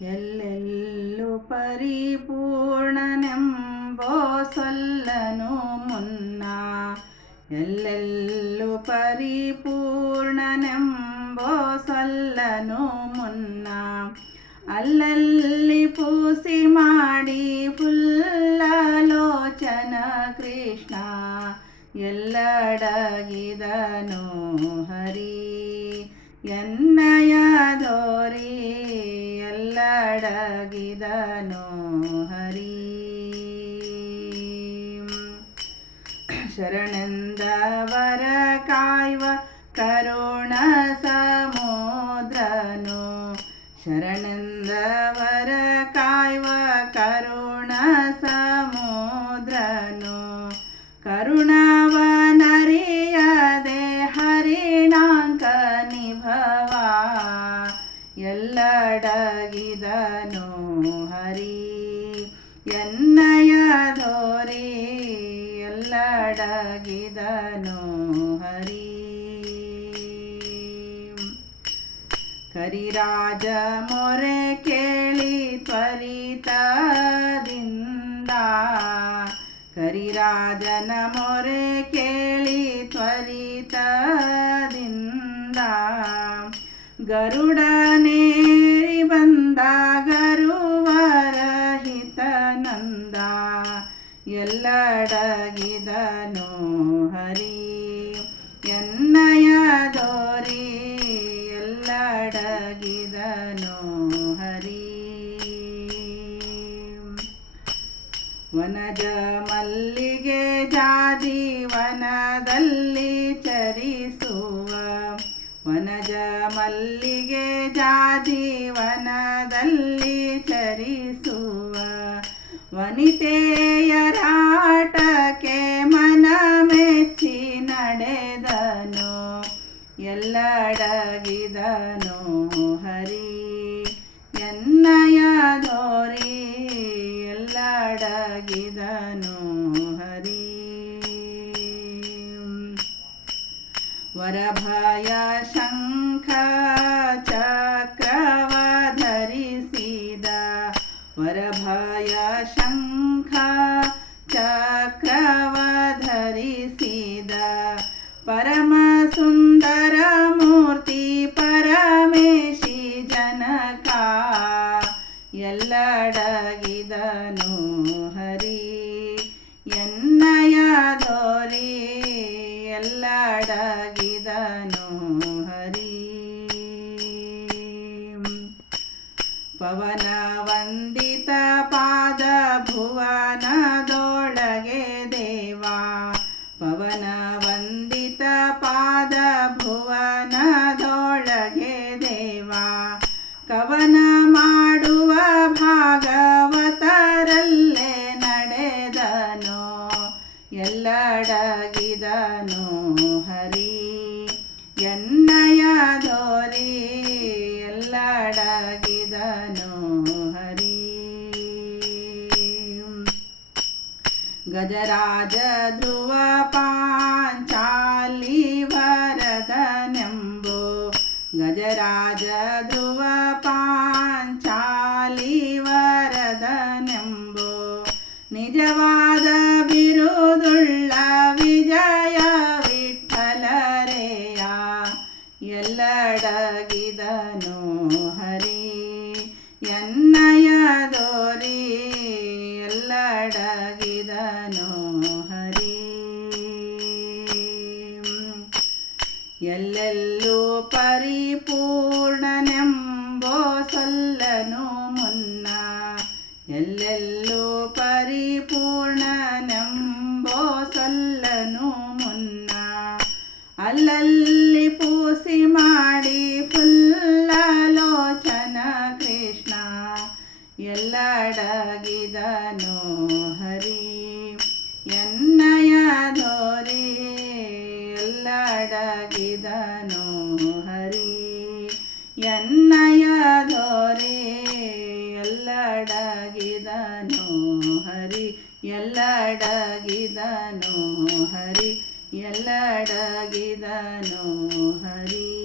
ಎಲ್ಲೆಲ್ಲೂ ಪರಿಪೂರ್ಣನೆಂಬೋ ಸೊಲ್ಲನು ಮುನ್ನ. ಎಲ್ಲೆಲ್ಲೂ ಪರಿಪೂರ್ಣನೆಂಬೋ ಸೊಲ್ಲನು ಮುನ್ನ. ಅಲ್ಲಲ್ಲಿ ಪೂಸಿ ಮಾಡಿ ಫುಲ್ಲಲೋಚನ ಕೃಷ್ಣ. ಎಲ್ಲಡಗಿದನು ಹರಿ ಎನ್ನಯದೋರಿ. ಎಲ್ಲಡಗಿದನು ಹರಿ. ಶರಣೆಂದವರ ಕಾಯ್ವ ಕರುಣ ಸಮುದ್ರನು. ಶರಣೆಂದವರ ಕಾಯ್ವ ಕರುಣ ಸಮುದ್ರನು. ಕರುಣವನರಿಯದೆ ಹರಿಣಾಂಕ ನಿಭವ. ಎಲ್ಲಡಗಿದನು ಹರಿ ಎನ್ನಯದೋರಿ. ಎಲ್ಲಡಗಿದನು ಹರಿ. ಕರಿರಾಜ ಮೊರೆ ಕೇಳಿ ತ್ವರಿತದಿಂದ. ಕರಿರಾಜನ ಮೊರೆ ಕೇಳಿ ತ್ವರಿತದಿಂದ. ಗರುಡನೇರಿ ಬಂದ ಗರುವರಹಿತ ನಂದ. ಎಲ್ಲಡಗಿದನು ಹರಿ ಎನ್ನಯದೋರಿ. ಎಲ್ಲಡಗಿದನು ಹರಿ. ವನಜ ಮಲ್ಲಿಗೆ ಜಾಜಿ ವನದಲ್ಲಿ ಚರಿಸುವ. ವನಜ ಮಲ್ಲಿಗೆ ಜಾಜಿ ವನದಲ್ಲಿ ಚರಿಸುವ. ವನಿತೆಯರಾಟಕ್ಕೆ ಮನ ಮೆಚ್ಚಿ ನಡೆದನು. ಎಲ್ಲಡಗಿದನು ಹರಿ ಎನ್ನಯದೋರಿ. ಎಲ್ಲಡಗಿದನು ಹರಿ. ವರಭಯ ಶಂಖ ಚಕ್ರವ ಧರಿಸಿದ. ವರಭಯ ಶಂಖ ಚಕ್ರವ ಧರಿಸಿದ. ಪರಮ ಸುಂದರ ಮೂರ್ತಿ ಪರಮೇಶಿ ಜನಕ. ಎಲ್ಲಡಗಿದನು ಹರಿ ಎನ್ನಯದೋರಿ. ಎಲ್ಲಡಗಿದನು ಹರಿ. ಪವನ ವಂದಿತ ಪಾದ ಭುವನದೊಳಗೆ ದೇವ. ಪವನ ವಂದಿತ ಪಾದ ಭುವನದೊಳಗೆ ದೇವ. ಕವನ ಮಾಡುವ ಭಾಗವತರಲ್ಲೇ ನಡೆದನು. ಎಲ್ಲಡಗಿದನು ಹರಿ ಎನ್ನಯದೋರಿ. ಎಲ್ಲಡಗಿದನು ಹರಿ. ಗಜರಾಜ ಧ್ರುವ ಪಾಂಚಾಲಿ ವರದನೆಂಬೋ. ಗಜರಾಜ ಧ್ರುವ ಪಾಂಚಾಲಿ ವರದನೆಂಬೋ. ನಿಜವಾದ ಬಿರುದುಳ್ಳ ವಿಜಯ ವಿಠ್ಠಲರೇಯ. ಎಲ್ಲಡಗಿದನು ಹರಿ ಎನ್ನಯದೋರಿ. ಎಲ್ಲಡಗಿದನು ಹರಿ. ಎಲ್ಲೆಲ್ಲೂ ಪರಿಪೂರ್ಣನೆಂಬೋ ಸೊಲ್ಲನು ಮುನ್ನ. ಎಲ್ಲೆಲ್ಲೂ ಪರಿಪೂರ್ಣನೆಂಬೋ ಸೊಲ್ಲನು ಮುನ್ನ. ಅಲ್ಲಲ್ಲಿ ಪೂಸಿ ಮಾಡಿ ಫುಲ್ಲಲೋಚನ ಕೃಷ್ಣ. ಎಲ್ಲಡಗಿದನು ಹರಿ ಎನ್ನಯದೋರಿ. ಎಲ್ಲಡಗಿದನು ಹರಿ ಎನ್ನಯದೋರಿ. ಎಲ್ಲಡಗಿದನು ಹರಿ. ಎಲ್ಲಡಗಿದನು ಹರಿ. ಎಲ್ಲಡಗಿದನು ಹರಿ.